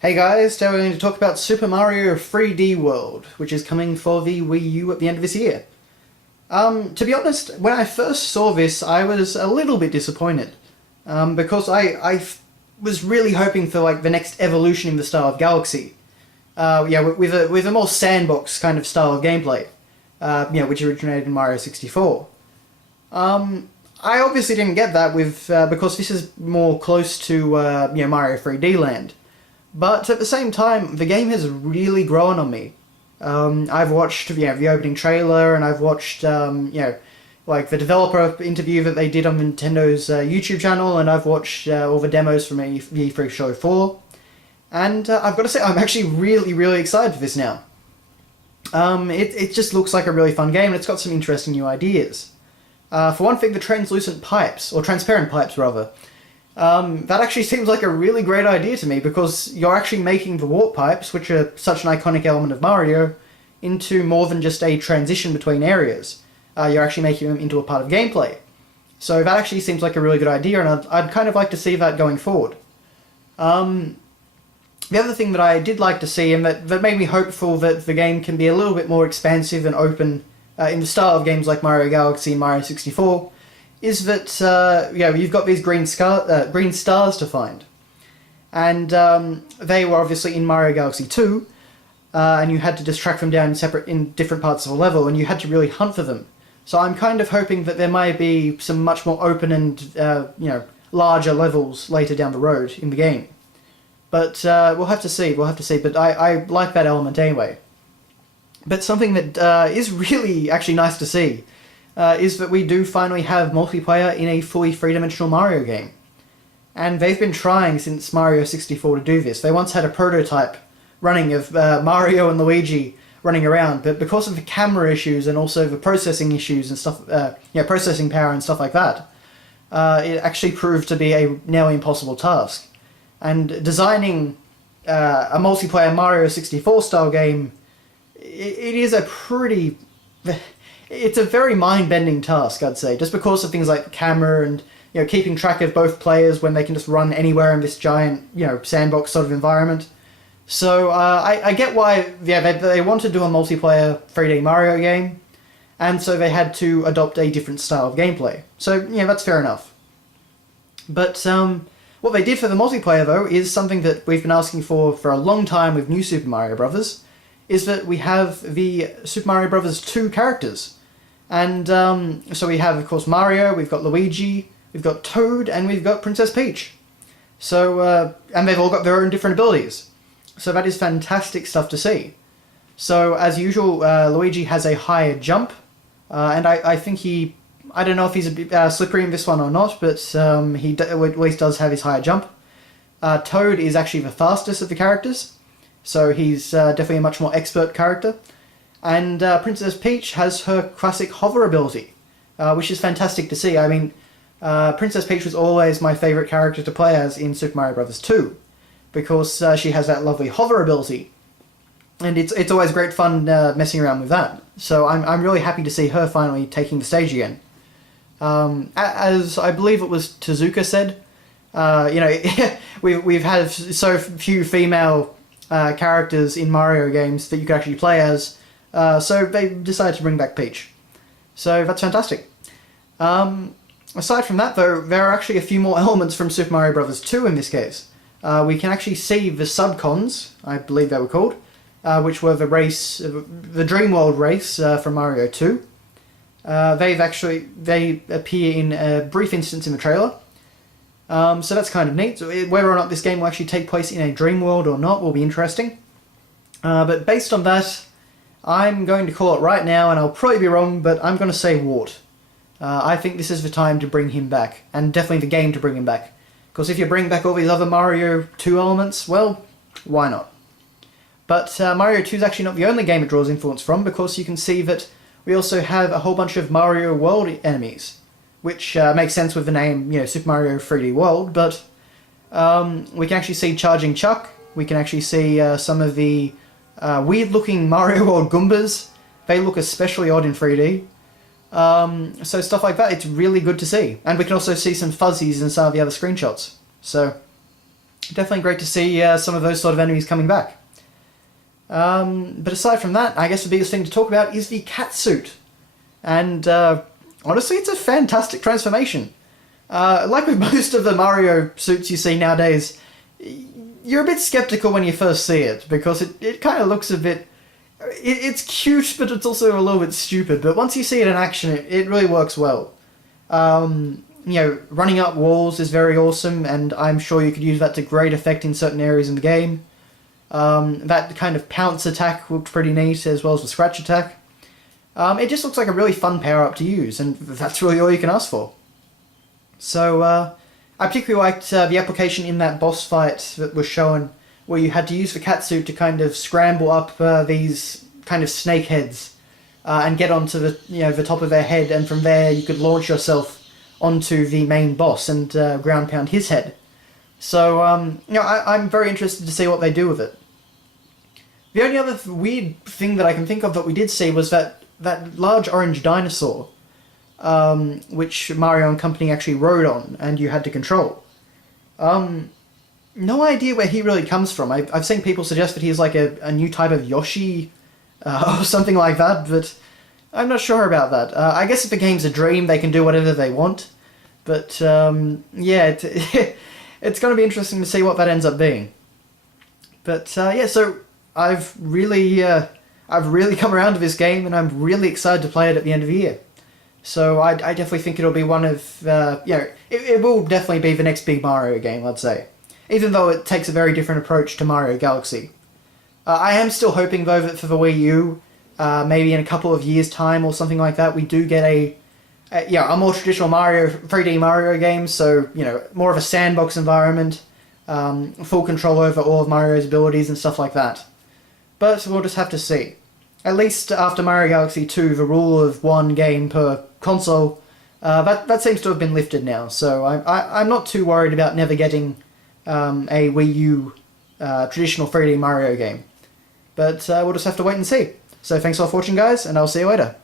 Hey guys, today we're going to talk about Super Mario 3D World, which is coming for the Wii U at the end of this year. To be honest, when I first saw this, I was a little bit disappointed, because I was really hoping for like the next evolution in the style of Galaxy. With a more sandbox kind of style of gameplay, which originated in Mario 64. I obviously didn't get that because this is more close to Mario 3D Land. But at the same time, the game has really grown on me. I've watched the opening trailer, and I've watched like the developer interview that they did on Nintendo's YouTube channel, and I've watched all the demos from E3 Show 4. And I've got to say, I'm actually really excited for this now. It just looks like a really fun game, and it's got some interesting new ideas. For one thing, the translucent pipes, or transparent pipes rather, that actually seems like a really great idea to me, because you're actually making the warp pipes, which are such an iconic element of Mario, into more than just a transition between areas. You're actually making them into a part of gameplay. So that actually seems like a really good idea, and I'd kind of like to see that going forward. The other thing that I did like to see, and that made me hopeful that the game can be a little bit more expansive and open in the style of games like Mario Galaxy and Mario 64, is that you've got these green stars to find, and they were obviously in Mario Galaxy 2, and you had to just track them down in different parts of a level, and you had to really hunt for them. So I'm kind of hoping that there might be some much more open and larger levels later down the road in the game. But we'll have to see. But I like that element anyway. But something that is really actually nice to see is that we do finally have multiplayer in a fully three-dimensional Mario game. And they've been trying since Mario 64 to do this. They once had a prototype running of Mario and Luigi running around, but because of the camera issues and also the processing issues and stuff, processing power and stuff like that, it actually proved to be a nearly impossible task. And designing a multiplayer Mario 64 style game, it is a pretty... It's a very mind-bending task, I'd say, just because of things like the camera and keeping track of both players when they can just run anywhere in this giant sandbox sort of environment. So I get why they want to do a multiplayer 3D Mario game, and so they had to adopt a different style of gameplay. So that's fair enough. But what they did for the multiplayer though is something that we've been asking for a long time with New Super Mario Bros. Is that we have the Super Mario Bros. 2 characters. And so we have, of course, Mario, we've got Luigi, we've got Toad, and we've got Princess Peach. So, and they've all got their own different abilities. So that is fantastic stuff to see. So, as usual, Luigi has a higher jump, and I think I don't know if he's a bit slippery in this one or not, but he at least does have his higher jump. Toad is actually the fastest of the characters, so he's definitely a much more expert character. And Princess Peach has her classic hover ability, which is fantastic to see. I mean, Princess Peach was always my favourite character to play as in Super Mario Bros. 2, because she has that lovely hover ability. And it's always great fun messing around with that. So I'm really happy to see her finally taking the stage again. As I believe it was Tezuka said, we've had so few female characters in Mario games that you could actually play as, so they decided to bring back Peach. So that's fantastic. Aside from that though, there are actually a few more elements from Super Mario Bros. 2 in this case. We can actually see the subcons, I believe they were called, which were the Dream World race from Mario 2. They appear in a brief instance in the trailer. So that's kind of neat. So whether or not this game will actually take place in a dream world or not will be interesting. But based on that, I'm going to call it right now, and I'll probably be wrong, but I'm going to say Wart. I think this is the time to bring him back, and definitely the game to bring him back. Because if you bring back all these other Mario 2 elements, well, why not? But Mario 2 is actually not the only game it draws influence from, because you can see that we also have a whole bunch of Mario World enemies, which makes sense with the name, Super Mario 3D World, but we can actually see Charging Chuck, we can actually see some of the weird-looking Mario World Goombas. They look especially odd in 3D. So stuff like that, it's really good to see. And we can also see some fuzzies in some of the other screenshots. So, Definitely great to see some of those sort of enemies coming back. But aside from that, I guess the biggest thing to talk about is the cat suit. And honestly, it's a fantastic transformation. Like with most of the Mario suits you see nowadays, you're a bit skeptical when you first see it, because it kind of looks a bit... It's cute, but it's also a little bit stupid. But once you see it in action, it really works well. Running up walls is very awesome, and I'm sure you could use that to great effect in certain areas in the game. That kind of pounce attack looked pretty neat, as well as the scratch attack. It just looks like a really fun power-up to use, and that's really all you can ask for. So, I particularly liked the application in that boss fight that was shown, where you had to use the catsuit to kind of scramble up these kind of snake heads, and get onto the top of their head, and from there you could launch yourself onto the main boss and ground pound his head. So, I'm very interested to see what they do with it. The only other weird thing that I can think of that we did see was that large orange dinosaur, which Mario and company actually rode on, and you had to control. No idea where he really comes from. I've seen people suggest that he's like a new type of Yoshi, or something like that, but I'm not sure about that. I guess if the game's a dream, they can do whatever they want, but it's going to be interesting to see what that ends up being. But so I've really come around to this game, and I'm really excited to play it at the end of the year. So I definitely think it'll be one of, it will definitely be the next big Mario game, I'd say. Even though it takes a very different approach to Mario Galaxy. I am still hoping, though, that for the Wii U, maybe in a couple of years' time or something like that, we do get a more traditional 3D Mario game, so, more of a sandbox environment, full control over all of Mario's abilities and stuff like that. But we'll just have to see. At least after Mario Galaxy 2, the rule of one game per console, that seems to have been lifted now, so I'm not too worried about never getting a Wii U traditional 3D Mario game. But we'll just have to wait and see. So thanks all for watching, guys, and I'll see you later.